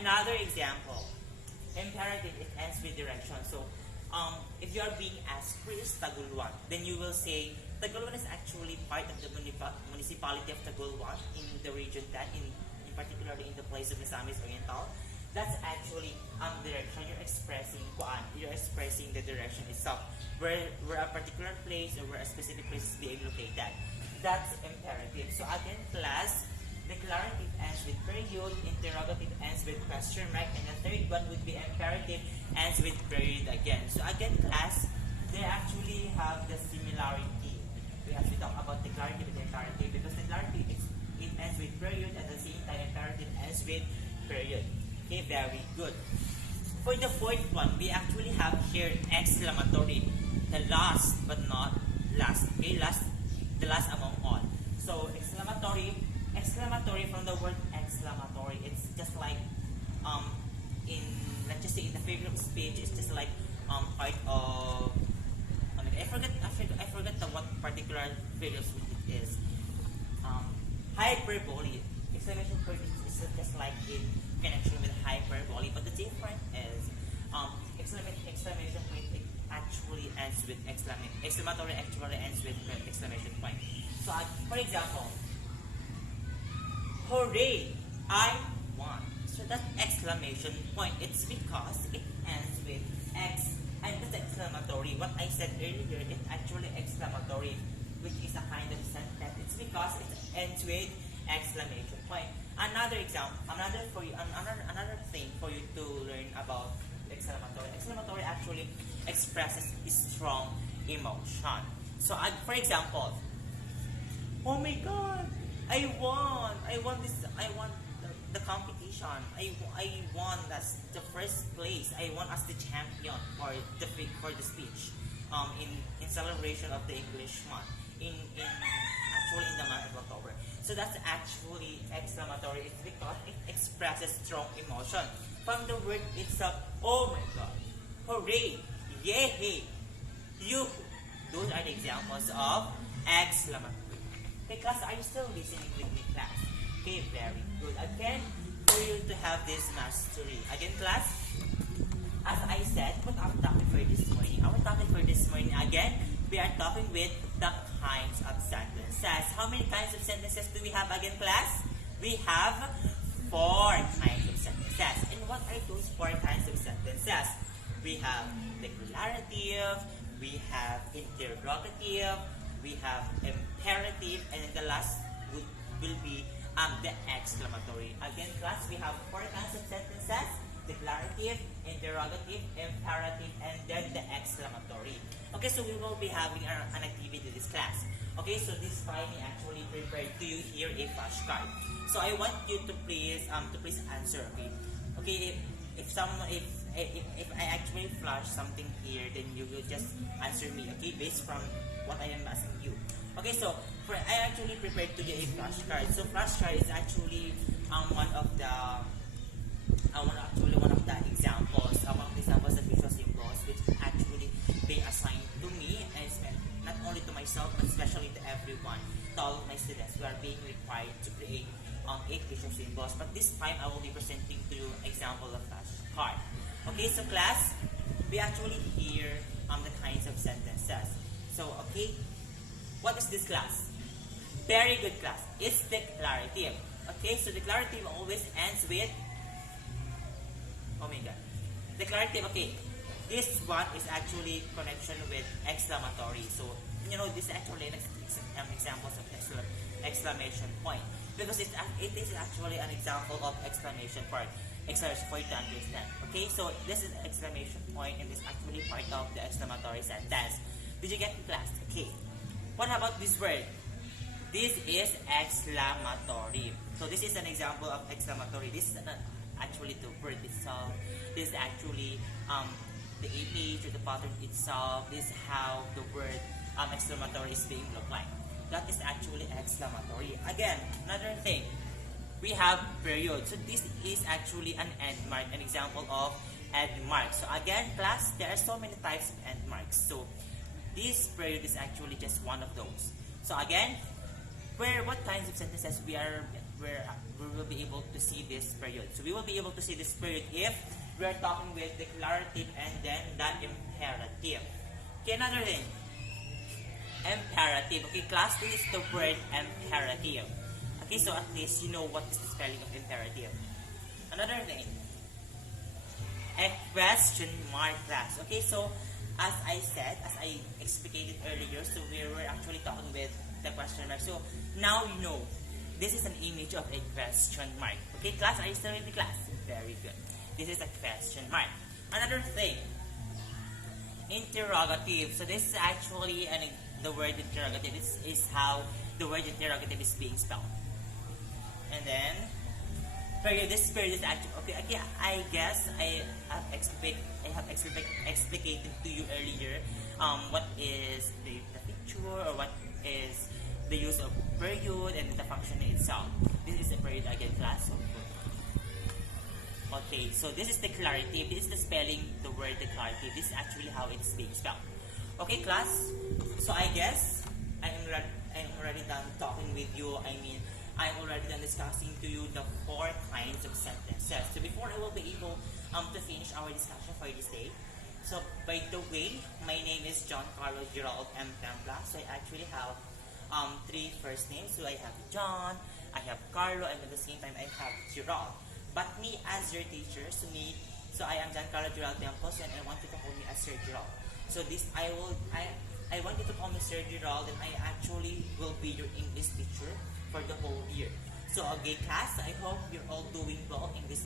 Another example, imperative, it ends with direction. So, if you are being asked, where is Tagulwan? Then you will say, Tagulwan is actually part of the municipality of Tagulwan in the region that, in particularly in the place of Misamis Oriental. That's actually direction. You're expressing the direction itself, where a particular place or where a specific place is being located. That's imperative. So again, class, declarative ends with period, interrogative ends with question mark, and the third one would be imperative ends with period again. So again, class, they actually have the similarity. We have to talk about declarative and imperative because declarative it ends with period, and at the same time imperative ends with period. Okay, very good. For the fourth one, we actually have here exclamatory, the last but not last. Okay, the last among all. So exclamatory from the word exclamatory, it's just like in, let's just say, in the figure of speech, it's just like part of, I forget the what particular figure of speech it is. Hyperbole. Exclamation point is just like in connection with hyperbole, but the difference is exclamation point, it actually ends with exclamatory actually ends with exclamation point. So for example, hooray, I won. So that exclamation point, it's because it ends with X, and that's exclamatory. What I said earlier, it's actually exclamatory, which is a kind of sentence. It's because it ends with exclamation point. Another thing for you to learn about exclamatory. Exclamatory actually expresses strong emotion. So for example, oh my God, I won the competition. I won as the first place. I won as the champion for the speech. In celebration of the English month. Actually in the month of October. So that's actually exclamatory. It's because it expresses strong emotion. From the word itself, oh my God, hooray, yay, you. Those are the examples of exclamatory. Okay, class, are you still listening with me, class? Okay, very good. Again, for you to have this mastery. Again, class, as I said, what our topic for this morning? Our topic for this morning, again, we are talking with the kinds of sentences. How many kinds of sentences do we have again, class? We have 4 kinds of sentences. And what are those 4 kinds of sentences? We have declarative, we have interrogative, we have imperative, and then the last will be the exclamatory. Again, class, we have 4 kinds of sentences: declarative, interrogative, imperative, and then the exclamatory. Okay, so we will be having an activity this class. Okay, so this time I actually prepared to you here a flashcard. So I want you to please answer. Okay, if I actually flash something here, then you will just answer me. Okay, based from what I am asking you. Okay, so I actually prepared to you a flashcard. So flashcard is actually one of the examples, of visual symbols, which is actually being assigned to me, and not only to myself, but especially to everyone, to all of my students who are being required to create 8 visual symbols. But this time, I will be presenting to you an example of flashcard. Okay, so class, we actually hear the kinds of sentences. So, okay, what is this class? Very good, class. It's declarative. Okay, so declarative always ends with, oh my God, declarative. Okay, this one is actually connection with exclamatory. So this is actually examples of exclamation point, because it is actually an example of exclamation point. Exclamation for you to understand. Okay, so this is exclamation point, and this is actually part of the exclamatory sentence. Did you get the class? Okay. What about this word? This is exclamatory. So this is an example of exclamatory. This is not actually the word itself. This is actually the image or the pattern itself. This is how the word exclamatory is being looked like. That is actually exclamatory. Again, another thing, we have period. So this is actually an end mark, an example of end mark. So again, class, there are so many types of end marks. So this period is actually just one of those. So again, what kinds of sentences we are we will be able to see this period. So we will be able to see this period if we are talking with declarative and then the imperative. Okay, another thing. Imperative. Okay, class, this is the word imperative. Okay, so at least you know what is the spelling of imperative. Another thing. A question mark class. Okay, so as I said, as I explicated earlier, so we were actually talking with the question mark. So now you know, this is an image of a question mark. Okay, class, are you still in the class? Very good. This is a question mark. Another thing, interrogative. So this is actually the word interrogative. This is how the word interrogative is being spelled. And then, period. This period is actually okay. I guess I have explicated to you earlier what is the feature or what is the use of period and the function itself. This is a period again, class. Okay, so this is declarative. This is the spelling, the word declarative. This is actually how it's being spelled. Okay, class. So I guess I'm already done talking with you. I'm already done discussing to you the 4 kinds of sentences. So before I will be able to finish our discussion for this day. So by the way, my name is John Carlo Gerald M. Templa. So I actually have 3 first names. So I have John, I have Carlo, and at the same time I have Gerald. But me as your teacher, so I am John Carlo Gerald Tempos, and I want you to call me as Sir Gerald. So I want you to call me Sir Gerald, and I actually will be your English teacher for the whole year. So okay, class, I hope you're all doing well in this